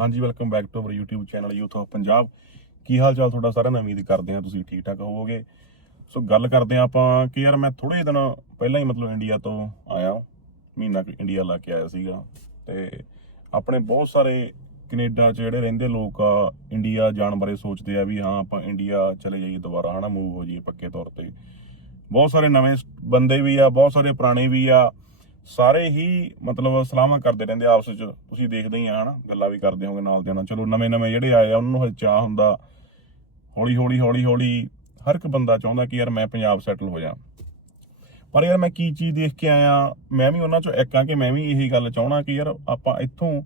ਹਾਂਜੀ welcome back to our YouTube channel youth of Punjab ਕੀ ਹਾਲ ਚਾਲ ਤੁਹਾਡਾ? ਸਾਰਿਆਂ ਦਾ ਉਮੀਦ ਕਰਦੇ ਹਾਂ ਤੁਸੀਂ ਠੀਕ ਠਾਕ ਹੋਵੋਗੇ। ਸੋ ਗੱਲ ਕਰਦੇ ਹਾਂ ਆਪਾਂ ਕਿ ਯਾਰ ਮੈਂ ਥੋੜੇ ਦਿਨ ਪਹਿਲਾਂ ਹੀ ਮਤਲਬ ਇੰਡੀਆ ਤੋਂ ਆਇਆ ਮਹੀਨਾ ਕੁ ਇੰਡੀਆ ਲਾ ਕੇ ਆਇਆ ਸੀਗਾ। ਤੇ ਆਪਣੇ ਬਹੁਤ ਸਾਰੇ ਕੈਨੇਡਾ 'ਚ ਜਿਹੜੇ ਰਹਿੰਦੇ ਲੋਕ ਆ ਇੰਡੀਆ ਜਾਣ ਬਾਰੇ ਸੋਚਦੇ ਆ ਵੀ ਹਾਂ, ਆਪਾਂ ਇੰਡੀਆ ਚਲੇ ਜਾਈਏ ਦੁਬਾਰਾ, ਹਨਾ ਮੂਵ ਹੋ ਜਾਈਏ ਪੱਕੇ ਤੌਰ ਤੇ। ਬਹੁਤ ਸਾਰੇ ਨਵੇਂ ਬੰਦੇ ਵੀ ਆ, ਬਹੁਤ ਸਾਰੇ ਪੁਰਾਣੇ ਵੀ ਆ। ਸਾਰੇ ਹੀ ਮਤਲਬ ਸਲਾਹਾਂ ਕਰਦੇ ਰਹਿੰਦੇ ਆਪਸ ਵਿੱਚ। ਤੁਸੀਂ ਦੇਖਦੇ ਹੀ ਆ, ਹਨਾ? ਗੱਲਾਂ ਵੀ ਕਰਦੇ ਹੋਗੇ ਨਾਲ ਦੇ ਨਾਲ। ਚਲੋ ਨਵੇਂ ਨਵੇਂ ਜਿਹੜੇ ਆਏ ਆ, ਉਹਨਾਂ ਨੂੰ ਹਜੇ ਚਾਹ ਹੁੰਦਾ। ਹੌਲੀ ਹੌਲੀ ਹੌਲੀ ਹੌਲੀ ਹਰ ਇੱਕ ਬੰਦਾ ਚਾਹੁੰਦਾ ਕਿ ਯਾਰ ਮੈਂ ਪੰਜਾਬ ਸੈਟਲ ਹੋ ਜਾ। ਪਰ ਯਾਰ ਮੈਂ ਕੀ ਚੀਜ਼ ਦੇਖ ਕੇ ਆਇਆ? ਮੈਂ ਵੀ ਉਹਨਾਂ ਚੋਂ ਇੱਕ ਆ ਕਿ ਮੈਂ ਵੀ ਇਹੀ ਗੱਲ ਚਾਹਣਾ ਕਿ ਯਾਰ ਆਪਾਂ ਇੱਥੋਂ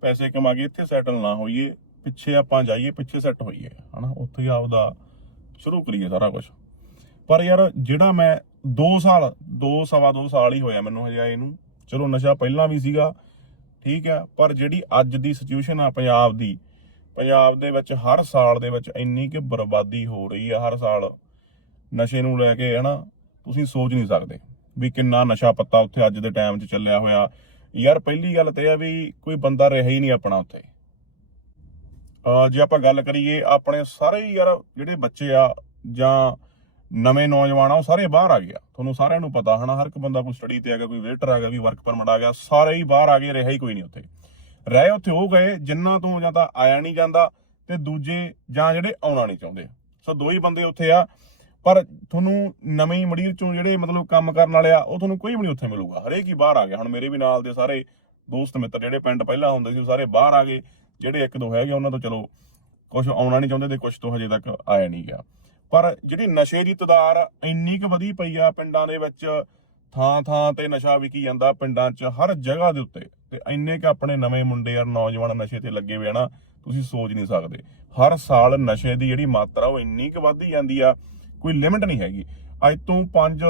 ਪੈਸੇ ਕਮਾ ਕੇ ਇੱਥੇ ਸੈਟਲ ਨਾ ਹੋਈਏ, ਪਿੱਛੇ ਆਪਾਂ ਜਾਈਏ, ਪਿੱਛੇ ਸੈੱਟ ਹੋਈਏ, ਹਨਾ? ਉੱਥੇ ਆਪਦਾ ਸ਼ੁਰੂ ਕਰੀਏ ਸਾਰਾ ਕੁਝ ਪਰ ਯਾਰ ਜਿਹੜਾ ਮੈਂ 2 ਸਾਲ 2 ਸਵਾ 2 ਸਾਲ ਹੀ ਹੋਇਆ ਮੈਨੂੰ ਹਜੇ ਇਹਨੂੰ ਚਲੋ ਨਸ਼ਾ ਪਹਿਲਾਂ ਵੀ ਸੀਗਾ, ਠੀਕ ਹੈ ਪਰ ਜਿਹੜੀ ਅੱਜ ਦੀ ਸਿਚੁਏਸ਼ਨ ਆ ਪੰਜਾਬ ਦੀ, ਪੰਜਾਬ ਦੇ ਵਿੱਚ ਹਰ ਸਾਲ ਦੇ ਵਿੱਚ ਇੰਨੀ ਕਿ ਬਰਬਾਦੀ ਹੋ ਰਹੀ ਆ ਹਰ ਸਾਲ। ਨਸ਼ੇ ਨੂੰ ਲੈ ਕੇ, ਹਨਾ, ਤੁਸੀਂ ਸੋਚ ਨਹੀਂ ਸਕਦੇ ਵੀ ਕਿੰਨਾ ਨਸ਼ਾ ਪੱਤਾ ਉੱਥੇ ਅੱਜ ਦੇ ਟਾਈਮ 'ਚ ਚੱਲਿਆ ਹੋਇਆ। ਯਾਰ ਪਹਿਲੀ ਗੱਲ ਤੇ ਇਹ ਆ ਵੀ ਕੋਈ ਬੰਦਾ ਰਿਹਾ ਹੀ ਨਹੀਂ ਆਪਣਾ ਉੱਥੇ। ਜੇ ਆਪਾਂ ਗੱਲ ਕਰੀਏ ਆਪਣੇ ਸਾਰੇ ਹੀ ਯਾਰ ਜਿਹੜੇ ਬੱਚੇ ਆ ਜਾਂ ਨਵੇਂ ਨੌਜਵਾਨ ਆ, ਉਹ ਸਾਰੇ ਬਾਹਰ ਆ ਗਿਆ ਤੁਹਾਨੂੰ ਸਾਰਿਆਂ ਨੂੰ ਪਤਾ ਹਨਾ ਹਰ ਇੱਕ ਬੰਦਾ ਕੋਈ ਸਟੱਡੀ ਤੇ ਆ ਗਿਆ, ਕੋਈ ਵੇਟਰ ਆ ਗਿਆ, ਕੋਈ ਵਰਕ ਪਰਮਿਟ ਆ ਗਿਆ, ਸਾਰੇ ਹੀ ਬਾਹਰ ਆ ਗਏ, ਰਿਹਾ ਹੀ ਕੋਈ ਨਹੀਂ ਉੱਥੇ। ਰਹਿ ਉੱਥੇ ਉਹ ਗਏ ਜਿਨ੍ਹਾਂ ਤੋਂ ਜਾਂ ਤਾਂ ਆਇਆ ਨਹੀਂ ਜਾਂਦਾ ਤੇ ਦੂਜੇ ਜਾਂ ਜਿਹੜੇ ਆਉਣਾ ਨਹੀਂ ਚਾਹੁੰਦੇ। ਸੋ ਦੋ ਹੀ ਬੰਦੇ ਉੱਥੇ ਆ, ਪਰ ਤੁਹਾਨੂੰ ਨਵੇਂ ਮੜੀਰ ਚੋਂ ਜਿਹੜੇ ਮਤਲਬ ਕੰਮ ਕਰਨ ਵਾਲੇ ਆ, ਉਹ ਤੁਹਾਨੂੰ ਕੋਈ ਵੀ ਨਹੀਂ ਉੱਥੇ ਮਿਲੂਗਾ। ਹਰੇਕ ਹੀ ਬਾਹਰ ਆ ਗਿਆ। ਹੁਣ ਮੇਰੇ ਵੀ ਨਾਲ ਦੇ ਸਾਰੇ ਦੋਸਤ ਮਿੱਤਰ ਜਿਹੜੇ ਪਿੰਡ ਪਹਿਲਾਂ ਹੁੰਦੇ ਸੀ, ਉਹ ਸਾਰੇ ਬਾਹਰ ਆ ਗਏ। ਜਿਹੜੇ ਇੱਕ ਦੋ ਹੈਗੇ, ਉਹਨਾਂ ਤੋਂ ਚਲੋ ਕੁਝ ਆਉਣਾ ਨਹੀਂ ਚਾਹੁੰਦੇ ਤੇ ਕੁਝ ਤੋਂ ਹਜੇ ਤੱਕ ਆਇਆ ਨਹੀਂ ਗਿਆ। ਪਰ ਜਿਹੜੀ ਨਸ਼ੇ ਦੀ ਤਦਾਰ ਇੰਨੀ ਕੁ ਵਧੀ ਪਈ ਆ ਪਿੰਡਾਂ ਦੇ ਵਿੱਚ, ਥਾਂ ਥਾਂ ਤੇ ਨਸ਼ਾ ਵਿਕੀ ਜਾਂਦਾ ਪਿੰਡਾਂ 'ਚ ਹਰ ਜਗ੍ਹਾ ਦੇ ਉੱਤੇ, ਤੇ ਇੰਨੇ ਕੁ ਆਪਣੇ ਨਵੇਂ ਮੁੰਡੇ ਯਾਰ ਨੌਜਵਾਨ ਨਸ਼ੇ ਤੇ ਲੱਗੇ ਹੋਏ ਆ ਨਾ, ਤੁਸੀਂ ਸੋਚ ਨਹੀਂ ਸਕਦੇ। ਹਰ ਸਾਲ ਨਸ਼ੇ ਦੀ ਜਿਹੜੀ ਮਾਤਰਾ ਉਹ ਇੰਨੀ ਕੁ ਵੱਧਦੀ ਜਾਂਦੀ ਆ, ਕੋਈ ਲਿਮਿਟ ਨਹੀਂ ਹੈਗੀ। ਅੱਜ ਤੋਂ 5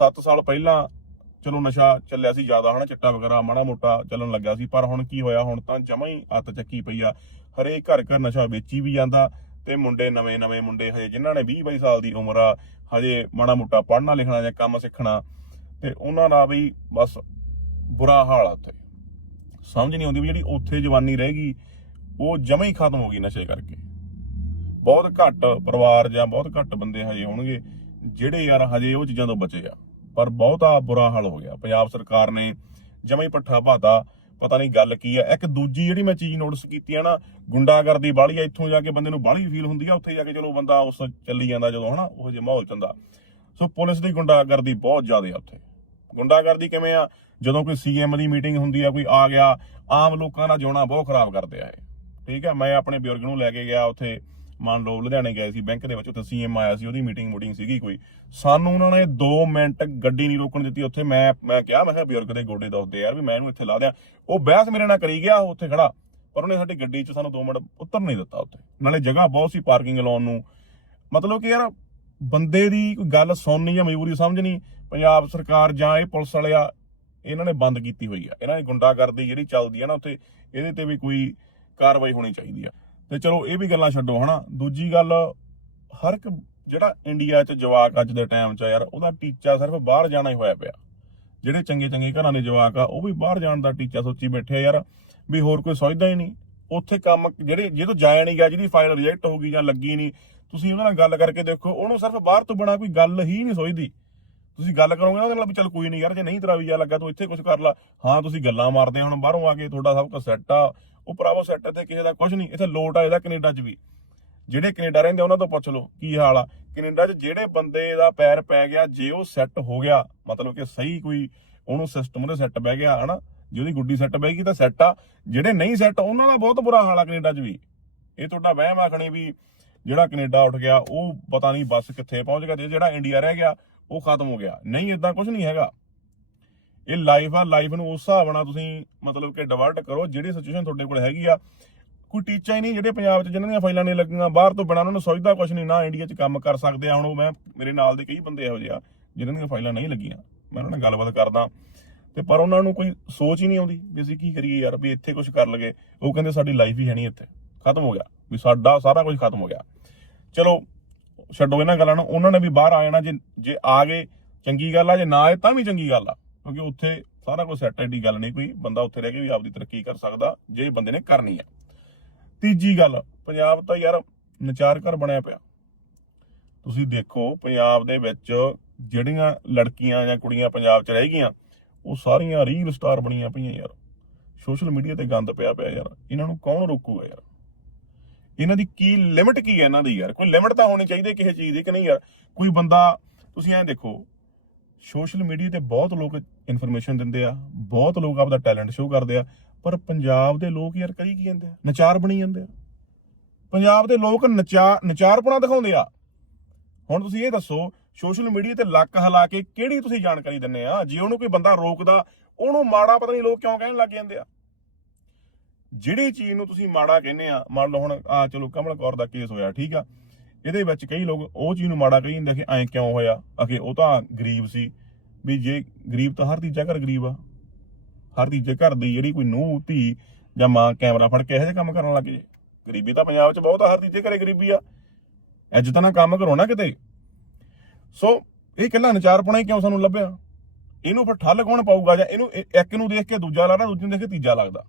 7 ਸਾਲ ਪਹਿਲਾਂ ਚਲੋ ਨਸ਼ਾ ਚੱਲਿਆ ਸੀ ਜ਼ਿਆਦਾ, ਹਨਾ, ਚਿੱਟਾ ਵਗੈਰਾ ਮਾੜਾ ਮੋਟਾ ਚੱਲਣ ਲੱਗਾ ਸੀ, ਪਰ ਹੁਣ ਕੀ ਹੋਇਆ? ਹੁਣ ਤਾਂ ਜਮਾ ਹੀ ਅੱਤ ਚੱਕੀ ਪਈ ਆ। ਹਰੇਕ ਘਰ ਘਰ ਨਸ਼ਾ ਵੇਚੀ ਵੀ ਜਾਂਦਾ ਤੇ ਮੁੰਡੇ ਨਵੇਂ ਨਵੇਂ ਮੁੰਡੇ ਹਜੇ ਜਿਨ੍ਹਾਂ ਨੇ 20 22 ਸਾਲ ਦੀ ਉਮਰ ਆ, ਹਜੇ ਮਾੜਾ ਮੋਟਾ ਪੜ੍ਹਨਾ ਲਿਖਣਾ ਜਾਂ ਕੰਮ ਸਿੱਖਣਾ, ਤੇ ਉਹਨਾਂ ਦਾ ਵੀ ਬਸ ਬੁਰਾ ਹਾਲ ਆ ਉੱਥੇ। ਸਮਝ ਨਹੀਂ ਆਉਂਦੀ ਵੀ ਜਿਹੜੀ ਉੱਥੇ ਜਵਾਨੀ ਰਹਿ ਗਈ, ਉਹ ਜਮਾ ਹੀ ਖਤਮ ਹੋ ਗਈ ਨਸ਼ੇ ਕਰਕੇ। ਬਹੁਤ ਘੱਟ ਪਰਿਵਾਰ ਜਾਂ ਬਹੁਤ ਘੱਟ ਬੰਦੇ ਹਜੇ ਹੋਣਗੇ, ਜਿਹੜੇ ਯਾਰ ਹਜੇ ਉਹ ਚੀਜ਼ਾਂ ਤੋਂ ਬਚੇ ਆ। ਪਰ ਬਹੁਤਾ ਬੁਰਾ ਹਾਲ ਹੋ ਗਿਆ। ਪੰਜਾਬ ਸਰਕਾਰ ਨੇ ਜਮਾ ਹੀ ਪੱਠਾ ਭਾਤਾ ਪਤਾ ਨਹੀਂ ਗੱਲ ਕੀ ਆ। ਇੱਕ ਦੂਜੀ ਜਿਹੜੀ ਮੈਂ ਚੀਜ਼ ਨੋਟਿਸ ਕੀਤੀ ਹੈ ਨਾ, ਗੁੰਡਾਗਰਦੀ ਬਾਹਲੀ ਆ, ਇੱਥੋਂ ਜਾ ਕੇ ਬੰਦੇ ਨੂੰ ਬਾਹਲੀ ਫੀਲ ਹੁੰਦੀ ਆ, ਉੱਥੇ ਜਾ ਕੇ ਚਲੋ ਬੰਦਾ ਉਸ ਚੱਲੀ ਜਾਂਦਾ ਜਦੋਂ, ਹਨਾ, ਉਹ ਜਿਹੇ ਮਾਹੌਲ ਚੰਦਾ ਸੋ ਪੁਲਿਸ ਦੀ ਗੁੰਡਾਗਰਦੀ ਬਹੁਤ ਜ਼ਿਆਦਾ ਆ ਉੱਥੇ। ਗੁੰਡਾਗਰਦੀ ਕਿਵੇਂ ਆ? ਜਦੋਂ ਕੋਈ ਸੀਐਮ ਦੀ ਮੀਟਿੰਗ ਹੁੰਦੀ ਆ, ਕੋਈ ਆ ਗਿਆ, ਆਮ ਲੋਕਾਂ ਦਾ ਜਿਉਣਾ ਬਹੁਤ ਖਰਾਬ ਕਰਦੇ ਆ ਇਹ। ਠੀਕ ਆ? ਮੈਂ ਆਪਣੇ ਬਜ਼ੁਰਗ ਨੂੰ ਲੈ ਕੇ ਗਿਆ ਉੱਥੇ। ਮੰਨ ਲਓ ਲੁਧਿਆਣੇ ਗਏ ਸੀ, ਬੈਂਕ ਦੇ ਵਿੱਚ, ਉੱਥੇ ਸੀਐਮ ਆਇਆ ਸੀ, ਉਹਦੀ ਮੀਟਿੰਗ ਮੂਟਿੰਗ ਸੀਗੀ ਕੋਈ। ਸਾਨੂੰ ਉਹਨਾਂ ਨੇ 2 ਮਿੰਟ ਗੱਡੀ ਨਹੀਂ ਰੋਕਣ ਦਿੱਤੀ, ਉੱਥੇ ਮੈਂ ਮੈਂ ਕਿਹਾ ਮੈਂ ਕਿਹਾ ਬਜ਼ੁਰਗ ਦੇ ਗੋਡੇ ਦੁਖਦੇ ਯਾਰ, ਵੀ ਮੈਂ ਇਹਨੂੰ ਇੱਥੇ ਲਾ ਦਿਆਂ। ਉਹ ਬਹਿਸ ਮੇਰੇ ਨਾਲ ਕਰੀ ਗਿਆ ਉੱਥੇ ਖੜਾ। ਪਰ ਉਹਨੇ ਸਾਡੀ ਗੱਡੀ 'ਚ ਸਾਨੂੰ 2 ਮਿੰਟ ਉਤਰ ਨਹੀਂ ਦਿੱਤਾ ਉੱਥੇ। ਨਾਲੇ ਜਗ੍ਹਾ ਬਹੁਤ ਸੀ ਪਾਰਕਿੰਗ ਲਾਉਣ ਨੂੰ। ਮਤਲਬ ਕਿ ਯਾਰ, ਬੰਦੇ ਦੀ ਕੋਈ ਗੱਲ ਸੁਣਨੀ ਜਾਂ ਮਜਬੂਰੀ ਸਮਝਣੀ ਪੰਜਾਬ ਸਰਕਾਰ ਜਾਂ ਇਹ ਪੁਲਿਸ ਵਾਲੇ ਆ, ਇਹਨਾਂ ਨੇ ਬੰਦ ਕੀਤੀ ਹੋਈ ਆ। ਇਹਨਾਂ ਦੀ ਗੁੰਡਾਗਰਦੀ ਜਿਹੜੀ ਚੱਲਦੀ ਆ ਨਾ ਉੱਥੇ, ਇਹਦੇ ਤੇ ਵੀ ਕੋਈ ਕਾਰਵਾਈ ਹੋਣੀ ਚਾਹੀਦੀ ਆ। ਤੇ ਚਲੋ ਇਹ ਵੀ ਗੱਲਾਂ ਛੱਡੋ, ਹਨਾ? ਦੂਜੀ ਗੱਲ, ਹਰ ਇੱਕ ਜਿਹੜਾ ਇੰਡੀਆ 'ਚ ਜਵਾਕ ਅੱਜ ਦੇ ਟਾਈਮ 'ਚ ਯਾਰ, ਉਹਦਾ ਟੀਚਾ ਸਿਰਫ ਬਾਹਰ ਜਾਣਾ ਹੀ ਹੋਇਆ ਪਿਆ। ਜਿਹੜੇ ਚੰਗੇ ਚੰਗੇ ਘਰਾਂ ਦੇ ਜਵਾਕ ਆ, ਉਹ ਵੀ ਬਾਹਰ ਜਾਣ ਦਾ ਟੀਚਾ ਸੋਚੀ ਬੈਠੇ ਆ ਯਾਰ, ਵੀ ਹੋਰ ਕੋਈ ਸੋਚਦਾ ਹੀ ਨਹੀਂ। ਉੱਥੇ ਕੰਮ ਜਿਹੜੇ ਜਿਹਦੋਂ ਜਾਇਆ ਨਹੀਂ ਗਿਆ, ਜਿਹਦੀ ਫਾਈਲ ਰਿਜੈਕਟ ਹੋ ਗਈ ਜਾਂ ਲੱਗੀ ਨਹੀਂ ਤੁਸੀਂ ਉਹਨਾਂ ਨਾਲ ਗੱਲ ਕਰਕੇ ਦੇਖੋ, ਉਹਨੂੰ ਸਿਰਫ ਬਾਹਰ ਤੋਂ ਬਣਾ ਕੋਈ ਗੱਲ ਹੀ ਨਹੀਂ ਸੋਚਦੀ। ਤੁਸੀਂ ਗੱਲ ਕਰੋਗੇ ਉਹਦੇ ਨਾਲ ਵੀ ਚੱਲ ਕੋਈ ਨਹੀਂ ਯਾਰ, ਜੇ ਨਹੀਂ ਤੇਰਾ ਵੀਜ਼ਾ ਲੱਗਾ, ਤੂੰ ਇੱਥੇ ਕੁਝ ਕਰ ਲੈ। ਹਾਂ, ਤੁਸੀਂ ਗੱਲਾਂ ਮਾਰਦੇ ਹੁਣ ਬਾਹਰੋਂ ਆ ਕੇ ਤੁਹਾਡਾ ਸਭ ਕੁਝ ਸੈੱਟ ਆ। ਉਹ ਭਰਾਵੋ ਸੈੱਟ ਤੇ ਕਿਸੇ ਦਾ ਕੁਝ ਨਹੀਂ, ਇੱਥੇ ਲੋਟ ਆ ਇਹਦਾ ਕੈਨੇਡਾ 'ਚ ਵੀ। ਜਿਹੜੇ ਕੈਨੇਡਾ ਰਹਿੰਦੇ ਉਹਨਾਂ ਤੋਂ ਪੁੱਛ ਲਓ ਕੀ ਹਾਲ ਆ। ਕੈਨੇਡਾ 'ਚ ਜਿਹੜੇ ਬੰਦੇ ਦਾ ਪੈਰ ਪੈ ਗਿਆ, ਜੇ ਉਹ ਸੈੱਟ ਹੋ ਗਿਆ, ਮਤਲਬ ਕਿ ਸਹੀ ਕੋਈ ਉਹਨੂੰ ਸਿਸਟਮ ਉਹਦੇ ਸੈੱਟ ਬਹਿ ਗਿਆ, ਹਨਾ, ਜੇ ਉਹਦੀ ਗੁੱਡੀ ਸੈੱਟ ਬਹਿ ਗਈ ਤਾਂ ਸੈੱਟ ਆ। ਜਿਹੜੇ ਨਹੀਂ ਸੈੱਟ ਉਹਨਾਂ ਦਾ ਬਹੁਤ ਬੁਰਾ ਹਾਲ ਆ ਕੈਨੇਡਾ 'ਚ ਵੀ। ਇਹ ਤੁਹਾਡਾ ਵਹਿਮ ਆਖਣੀ ਵੀ ਜਿਹੜਾ ਕੈਨੇਡਾ ਉੱਠ ਗਿਆ, ਉਹ ਪਤਾ ਨਹੀਂ ਬੱਸ ਕਿੱਥੇ ਪਹੁੰਚ ਗਿਆ, ਤੇ ਜਿਹੜਾ ਇੰਡੀਆ ਰਹਿ ਗਿਆ, ਉਹ ਖਤਮ ਹੋ ਗਿਆ। ਨਹੀਂ ਇਦਾਂ ਕੁਝ ਨਹੀਂ ਹੈਗਾ। ਇਹ ਲਾਈਫ ਆ ਲਾਈਫ ਨੂੰ ਉਸ ਹਿਸਾਬ ਨਾਲ ਤੁਸੀਂ ਮਤਲਬ ਕਿ ਡਿਵਰਟ ਕਰੋ, ਜਿਹੜੀ ਸਿਚੁਏਸ਼ਨ ਤੁਹਾਡੇ ਕੋਲ ਹੈਗੀ ਆ। ਕੋਈ ਟੀਚਾ ਹੀ ਨਹੀਂ ਜਿਹੜੇ ਪੰਜਾਬ 'ਚ ਜਿਨ੍ਹਾਂ ਦੀਆਂ ਫਾਈਲਾਂ ਨਹੀਂ ਲੱਗੀਆਂ, ਬਾਹਰ ਤੋਂ ਬਿਨਾਂ ਉਹਨਾਂ ਨੂੰ ਸੋਚਦਾ ਕੁਝ ਨਹੀਂ, ਨਾ ਇੰਡੀਆ 'ਚ ਕੰਮ ਕਰ ਸਕਦੇ ਆ। ਹੁਣ ਉਹ ਮੈਂ, ਮੇਰੇ ਨਾਲ ਦੇ ਕਈ ਬੰਦੇ ਇਹੋ ਜਿਹੇ ਆ, ਜਿਨ੍ਹਾਂ ਦੀਆਂ ਫਾਈਲਾਂ ਨਹੀਂ ਲੱਗੀਆਂ। ਮੈਂ ਉਹਨਾਂ ਨਾਲ ਗੱਲਬਾਤ ਕਰਦਾ। ਤੇ ਪਰ ਉਹਨਾਂ ਨੂੰ ਕੋਈ ਸੋਚ ਹੀ ਨਹੀਂ ਆਉਂਦੀ ਵੀ ਅਸੀਂ ਕੀ ਕਰੀਏ ਯਾਰ, ਵੀ ਇੱਥੇ ਕੁਝ ਕਰ ਲਗੇ ਉਹ ਕਹਿੰਦੇ ਸਾਡੀ ਲਾਈਫ ਹੀ ਹੈ ਨਹੀਂ ਇੱਥੇ। ਖਤਮ ਹੋ ਗਿਆ। ਵੀ ਸਾਡਾ ਸਾਰਾ ਕੁਝ ਖਤਮ ਹੋ ਗਿਆ। ਚਲੋ, ਛੱਡੋ ਇਹਨਾਂ ਗੱਲਾਂ ਨੂੰ। ਉਹਨਾਂ ਨੇ ਵੀ ਬਾਹਰ ਆ ਜਾਣਾ। ਜੇ ਜੇ ਆ ਗਏ, ਚੰਗੀ ਗੱਲ ਆ। ਜੇ ਨਾ ਆਏ ਤਾਂ ਵੀ ਚੰਗੀ ਗੱਲ ਆ। ਕਿਉਂਕਿ ਉੱਥੇ ਸਾਰਾ ਕੁਝ ਸੈੱਟ ਐਡੀ ਗੱਲ ਨਹੀਂ ਕੋਈ, ਬੰਦਾ ਉੱਥੇ ਰਹਿ ਕੇ ਵੀ ਆਪਦੀ ਤਰੱਕੀ ਕਰ ਸਕਦਾ, ਜੇ ਬੰਦੇ ਨੇ ਕਰਨੀ ਹੈ। ਤੀਜੀ ਗੱਲ, ਪੰਜਾਬ ਤਾਂ ਯਾਰ ਨਚਾਰ ਘਰ ਬਣਿਆ ਪਿਆ। ਤੁਸੀਂ ਦੇਖੋ, ਪੰਜਾਬ ਦੇ ਵਿੱਚ ਜਿਹੜੀਆਂ ਲੜਕੀਆਂ ਜਾਂ ਕੁੜੀਆਂ ਪੰਜਾਬ 'ਚ ਰਹਿ ਗਈਆਂ, ਉਹ ਸਾਰੀਆਂ ਰੀਲ ਸਟਾਰ ਬਣੀਆਂ ਪਈਆਂ ਯਾਰ। ਸੋਸ਼ਲ ਮੀਡੀਆ ਤੇ ਗੰਦ ਪਿਆ ਪਿਆ ਯਾਰ। ਇਹਨਾਂ ਨੂੰ ਕੌਣ ਰੋਕੂਗਾ ਯਾਰ? ਇਹਨਾਂ ਦੀ ਕੀ ਲਿਮਿਟ ਕੀ ਹੈ ਇਹਨਾਂ ਦੀ ਯਾਰ? ਕੋਈ ਲਿਮਿਟ ਤਾਂ ਹੋਣੀ ਚਾਹੀਦੀ ਕਿਸੇ ਚੀਜ਼ ਦੀ ਕਿ ਨਹੀਂ ਯਾਰ? ਕੋਈ ਬੰਦਾ, ਤੁਸੀਂ ਐਂ ਦੇਖੋ ਸੋਸ਼ਲ ਮੀਡੀਆ ਤੇ ਬਹੁਤ ਲੋਕ ਇਨਫੋਰਮੇਸ਼ਨ ਦਿੰਦੇ ਆ, ਬਹੁਤ ਲੋਕ ਆਪਦਾ ਟੈਲੈਂਟ ਸ਼ੋਅ ਕਰਦੇ ਆ, ਪਰ ਪੰਜਾਬ ਦੇ ਲੋਕ ਯਾਰ ਕਰੀ ਕੀ ਜਾਂਦੇ ਆ? ਨਚਾਰ ਬਣੀ ਜਾਂਦੇ ਆ। ਪੰਜਾਬ ਦੇ ਲੋਕ ਨਚਾਰ ਨਚਾਰਪਣਾ ਦਿਖਾਉਂਦੇ ਆ। ਹੁਣ ਤੁਸੀਂ ਇਹ ਦੱਸੋ, ਸੋਸ਼ਲ ਮੀਡੀਆ ਤੇ ਲੱਕ ਹਿਲਾ ਕੇ ਕਿਹੜੀ ਤੁਸੀਂ ਜਾਣਕਾਰੀ ਦਿੰਨੇ ਆ? ਜੇ ਉਹਨੂੰ ਕੋਈ ਬੰਦਾ ਰੋਕਦਾ, ਉਹਨੂੰ ਮਾੜਾ ਪਤਾ ਨਹੀਂ ਲੋਕ ਕਿਉਂ ਕਹਿਣ ਲੱਗ ਜਾਂਦੇ ਆ। ਜਿਹੜੀ ਚੀਜ਼ ਨੂੰ ਤੁਸੀਂ ਮਾੜਾ ਕਹਿੰਦੇ ਆ, ਮੰਨ ਲਓ ਹੁਣ ਆ ਚਲੋ ਕਮਲ ਕੌਰ ਦਾ ਕੇਸ ਹੋਇਆ, ਠੀਕ ਆ। ਇਹਦੇ ਵਿੱਚ ਕਈ ਲੋਕ ਉਹ ਚੀਜ਼ ਨੂੰ ਮਾੜਾ ਕਹੀ ਜਾਂਦੇ ਕਿ ਐਂ ਕਿਉਂ ਹੋਇਆ? ਅਗੇ ਉਹ ਤਾਂ ਗਰੀਬ ਸੀ। ਵੀ ਜੇ ਗਰੀਬ ਤਾਂ ਹਰ ਤੀਜਾ ਘਰ ਗਰੀਬ ਆ। ਹਰ ਤੀਜੇ ਘਰ ਦੀ ਜਿਹੜੀ ਕੋਈ ਨੂੰਹ, ਧੀ ਜਾਂ ਮਾਂ ਕੈਮਰਾ ਫੜ ਕੇ ਇਹੋ ਜਿਹੇ ਕੰਮ ਕਰਨ ਲੱਗ ਜੇ। ਗਰੀਬੀ ਤਾਂ ਪੰਜਾਬ 'ਚ ਬਹੁਤ ਆ, ਹਰ ਤੀਜੇ ਘਰੇ ਗਰੀਬੀ ਆ। ਅੱਜ ਤਾਂ ਨਾ ਕੰਮ ਕਰੋ ਨਾ ਕਿਤੇ। ਸੋ ਇਹ ਇਕੱਲਾ ਨਚਾਰਪਣਾ ਹੀ ਕਿਉਂ ਸਾਨੂੰ ਲੱਭਿਆ? ਇਹਨੂੰ ਫਿਰ ਠੱਲ ਕੌਣ ਪਾਊਗਾ ਜਾਂ ਇਹਨੂੰ ਇੱਕ ਨੂੰ ਦੇਖ ਕੇ ਦੂਜਾ ਲੱਗਦਾ ਦੂਜੇ ਨੂੰ ਦੇਖ ਕੇ ਤੀਜਾ ਲੱਗਦਾ।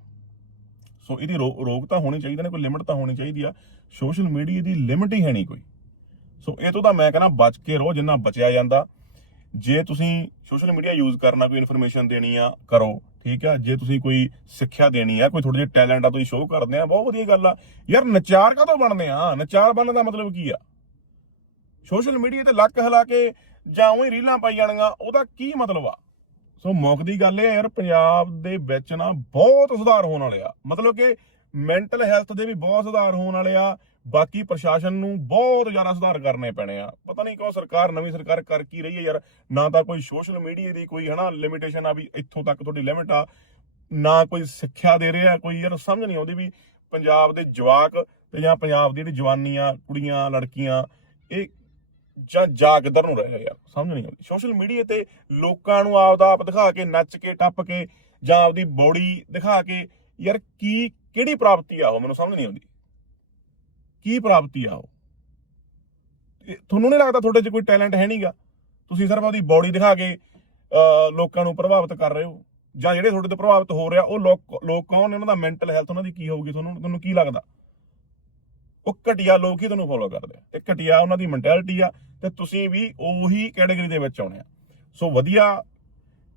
ਸੋ ਇਹਦੀ ਰੋ- ਰੋਕ ਤਾਂ ਹੋਣੀ ਚਾਹੀਦੀ ਨੇ, ਕੋਈ ਲਿਮਿਟ ਤਾਂ ਹੋਣੀ ਚਾਹੀਦੀ ਆ। ਸੋਸ਼ਲ ਮੀਡੀਆ ਦੀ ਲਿਮਿਟ ਹੀ ਹੈ ਨਹੀਂ ਕੋਈ। ਸੋ ਇਹ ਤੋਂ ਤਾਂ ਮੈਂ ਕਹਿੰਦਾ ਬਚ ਕੇ ਰਹੋ ਜਿੰਨਾ ਬਚਿਆ ਜਾਂਦਾ। ਜੇ ਤੁਸੀਂ ਸੋਸ਼ਲ ਮੀਡੀਆ ਯੂਜ਼ ਕਰਨਾ, ਕੋਈ ਇਨਫੋਰਮੇਸ਼ਨ ਦੇਣੀ ਆ, ਕਰੋ, ਠੀਕ ਆ। ਜੇ ਤੁਸੀਂ ਕੋਈ ਸਿੱਖਿਆ ਦੇਣੀ ਆ, ਕੋਈ ਥੋੜੇ ਜਿਹੇ ਟੈਲੈਂਟ ਆ, ਤੁਸੀਂ ਸ਼ੋਅ ਕਰਦੇ ਆ, ਬਹੁਤ ਵਧੀਆ ਗੱਲ ਆ। ਯਾਰ ਨਚਾਰ ਕਾਹਤੋਂ ਬਣਦੇ ਆ? ਨਚਾਰ ਬਣਨ ਦਾ ਮਤਲਬ ਕੀ ਆ? ਸੋਸ਼ਲ ਮੀਡੀਆ ਤੇ ਲੱਕ ਹਿਲਾ ਕੇ ਜਾਂ ਉਹੀ ਰੀਲਾਂ ਪਾਈ ਜਾਣੀਆਂ, ਉਹਦਾ ਕੀ ਮਤਲਬ ਆ? ਸੋ ਮੁੱਖ ਦੀ ਗੱਲ ਇਹ ਆ ਯਾਰ, ਪੰਜਾਬ ਦੇ ਵਿੱਚ ਨਾ ਬਹੁਤ ਸੁਧਾਰ ਹੋਣ ਵਾਲੇ ਆ। ਮਤਲਬ ਕਿ ਮੈਂਟਲ ਹੈਲਥ ਦੇ ਵੀ ਬਹੁਤ ਸੁਧਾਰ ਹੋਣ ਵਾਲੇ ਆ, ਬਾਕੀ ਪ੍ਰਸ਼ਾਸਨ ਨੂੰ ਬਹੁਤ ਜ਼ਿਆਦਾ ਸੁਧਾਰ ਕਰਨੇ ਪੈਣੇ ਆ। ਪਤਾ ਨਹੀਂ ਕਿਉਂ ਸਰਕਾਰ, ਨਵੀਂ ਸਰਕਾਰ ਕਰ ਕੀ ਰਹੀ ਹੈ ਯਾਰ, ਨਾ ਤਾਂ ਕੋਈ ਸੋਸ਼ਲ ਮੀਡੀਆ ਦੀ ਕੋਈ ਹਨਾ ਲਿਮਿਟੇਸ਼ਨ ਆ ਵੀ ਇੱਥੋਂ ਤੱਕ ਤੁਹਾਡੀ ਲਿਮਿਟ ਆ, ਨਾ ਕੋਈ ਸਿੱਖਿਆ ਦੇ ਰਿਹਾ, ਕੋਈ ਯਾਰ ਸਮਝ ਨਹੀਂ ਆਉਂਦੀ ਵੀ ਪੰਜਾਬ ਦੇ ਜਵਾਕ ਤੇ ਜਾਂ ਪੰਜਾਬ ਦੀ ਜਿਹੜੀ ਜਵਾਨੀਆਂ ਕੁੜੀਆਂ, ਲੜਕੀਆਂ, ਇਹ ਜਾਂ ਜਾ ਕਿੱਧਰ ਨੂੰ ਰਹਿ ਯਾਰ ਸਮਝ ਨਹੀਂ ਆਉਂਦੀ। ਸੋਸ਼ਲ ਮੀਡੀਆ ਤੇ ਲੋਕਾਂ ਨੂੰ ਆਪਦਾ ਆਪ ਦਿਖਾ ਕੇ ਨੱਚ ਕੇ ਟੱਪ ਕੇ ਜਾਂ ਆਪਦੀ ਬੋਡੀ ਦਿਖਾ ਕੇ ਯਾਰ ਕੀ ਕਿਹੜੀ ਪ੍ਰਾਪਤੀ ਆ ਉਹ? ਮੈਨੂੰ ਸਮਝ ਨਹੀਂ ਆਉਂਦੀ। ਕੀ ਪ੍ਰਾਪਤੀ ਆ ਉਹ? ਤੁਹਾਨੂੰ ਨਹੀਂ ਲੱਗਦਾ ਤੁਹਾਡੇ 'ਚ ਕੋਈ ਟੈਲੈਂਟ ਹੈ ਨਹੀਂਗਾ? ਤੁਸੀਂ ਸਿਰਫ ਆਪਦੀ ਬੋਡੀ ਦਿਖਾ ਕੇ ਅਹ, ਲੋਕਾਂ ਨੂੰ ਪ੍ਰਭਾਵਿਤ ਕਰ ਰਹੇ ਹੋ। ਜਾਂ ਜਿਹੜੇ ਤੁਹਾਡੇ ਤੋਂ ਪ੍ਰਭਾਵਿਤ ਹੋ ਰਿਹਾ ਉਹ ਲੋਕ ਲੋਕ ਕੌਣ ਨੇ? ਉਹਨਾਂ ਦਾ ਮੈਂਟਲ ਹੈਲਥ ਉਹਨਾਂ ਦੀ ਕੀ ਹੋਊਗੀ? ਤੁਹਾਨੂੰ ਤੁਹਾਨੂੰ ਕੀ ਲੱਗਦਾ? ਉਹ ਘਟੀਆ ਲੋਕ ਹੀ ਤੁਹਾਨੂੰ ਫੋਲੋ ਕਰਦੇ ਆ। ਤੇ ਘਟੀਆ ਉਹਨਾਂ ਦੀ ਮੈਂਟੈਲਿਟੀ ਆ ਤੇ ਤੁਸੀਂ ਵੀ ਉਹੀ ਕੈਟਾਗਰੀ ਦੇ ਵਿੱਚ ਆਉਣੇ ਆ। ਸੋ ਵਧੀਆ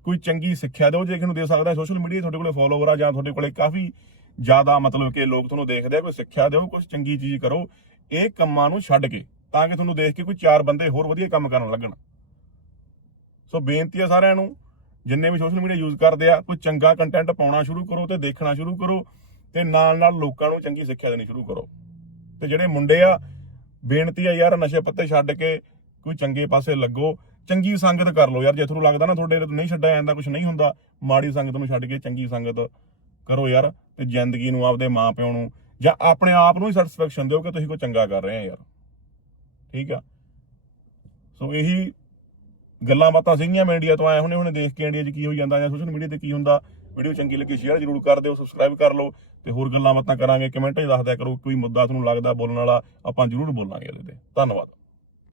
ਕੋਈ ਚੰਗੀ ਸਿੱਖਿਆ ਦਿਓ, ਜੇ ਕਿਸੇ ਨੂੰ ਦੇ ਸਕਦਾ ਸੋਸ਼ਲ ਮੀਡੀਆ ਤੁਹਾਡੇ ਕੋਲੇ ਫੋਲੋਵਰ ਆ ਜਾਂ ਤੁਹਾਡੇ ਕੋਲੇ ਕਾਫੀ ਜ਼ਿਆਦਾ ਮਤਲਬ ਕਿ ਲੋਕ ਤੁਹਾਨੂੰ ਦੇਖਦੇ ਆ, ਕੋਈ ਸਿੱਖਿਆ ਦਿਓ ਕੁਝ ਚੰਗੀ ਚੀਜ਼ ਕਰੋ, ਇਹ ਕੰਮਾਂ ਨੂੰ ਛੱਡ ਕੇ, ਤਾਂ ਕਿ ਤੁਹਾਨੂੰ ਦੇਖ ਕੇ ਕੋਈ ਚਾਰ ਬੰਦੇ ਹੋਰ ਵਧੀਆ ਕੰਮ ਕਰਨ ਲੱਗਣ। ਸੋ ਬੇਨਤੀ ਆ ਸਾਰਿਆਂ ਨੂੰ, ਜਿੰਨੇ ਵੀ ਸੋਸ਼ਲ ਮੀਡੀਆ ਯੂਜ਼ ਕਰਦੇ ਆ, ਕੋਈ ਚੰਗਾ ਕੰਟੈਂਟ ਪਾਉਣਾ ਸ਼ੁਰੂ ਕਰੋ ਤੇ ਦੇਖਣਾ ਸ਼ੁਰੂ ਕਰੋ ਤੇ ਨਾਲ ਨਾਲ ਲੋਕਾਂ ਨੂੰ ਚੰਗੀ ਸਿੱਖਿਆ ਦੇਣੀ ਸ਼ੁਰੂ ਕਰੋ। ਤੇ ਜਿਹੜੇ ਮੁੰਡੇ ਆ, ਬੇਨਤੀ ਆ ਯਾਰ ਨਸ਼ੇ ਪੱਤੇ ਛੱਡ ਕੇ ਕੋਈ ਚੰਗੇ ਪਾਸੇ ਲੱਗੋ। ਚੰਗੀ ਸੰਗਤ ਕਰ ਲਓ ਯਾਰ, ਜੇ ਤੁਹਾਨੂੰ ਲੱਗਦਾ ਨਾ ਤੁਹਾਡੇ ਨਹੀਂ ਛੱਡਿਆ ਜਾਂਦਾ ਕੁਝ ਨਹੀਂ ਹੁੰਦਾ, ਮਾੜੀ ਸੰਗਤ ਨੂੰ ਛੱਡ ਕੇ ਚੰਗੀ ਸੰਗਤ ਕਰੋ ਯਾਰ ਤੇ ਜ਼ਿੰਦਗੀ ਨੂੰ ਆਪਦੇ ਮਾਪਿਆਂ ਨੂੰ ਜਾਂ ਆਪਣੇ ਆਪ ਨੂੰ ਹੀ ਸੈਟੀਸਫੈਕਸ਼ਨ ਦਿਓ ਕਿ ਤੁਸੀਂ ਕੋਈ ਚੰਗਾ ਕਰ ਰਹੇ ਆ ਯਾਰ। ਠੀਕ ਆ? ਸੋ ਇਹੀ ਗੱਲਾਂ ਬਾਤਾਂ ਸੀਗੀਆਂ ਮੈਂ ਇੰਡੀਆ ਤੋਂ ਆਇਆ ਹੁਣੇ ਹੁਣੇ ਦੇਖ ਕੇ ਇੰਡੀਆ 'ਚ ਕੀ ਹੋਈ ਜਾਂਦਾ ਜਾਂ ਸੋਸ਼ਲ ਮੀਡੀਆ ਤੇ ਕੀ ਹੁੰਦਾ। ਵੀਡੀਓ ਚੰਗੀ ਲੱਗੀ ਸ਼ੇਅਰ ਜ਼ਰੂਰ ਕਰ ਦਿਓ ਸਬਸਕ੍ਰਾਈਬ ਕਰ ਲਓ ਤੇ ਹੋਰ ਗੱਲਾਂ ਬਾਤਾਂ ਕਰਾਂਗੇ ਕਮੈਂਟ 'ਚ ਦੱਸ ਦਿਆ ਕਰੋ, ਕੋਈ ਮੁੱਦਾ ਤੁਹਾਨੂੰ ਲੱਗਦਾ ਬੋਲਣ ਵਾਲਾ, ਆਪਾਂ ਜ਼ਰੂਰ ਬੋਲਾਂਗੇ ਇਹਦੇ ਤੇ। ਧੰਨਵਾਦ।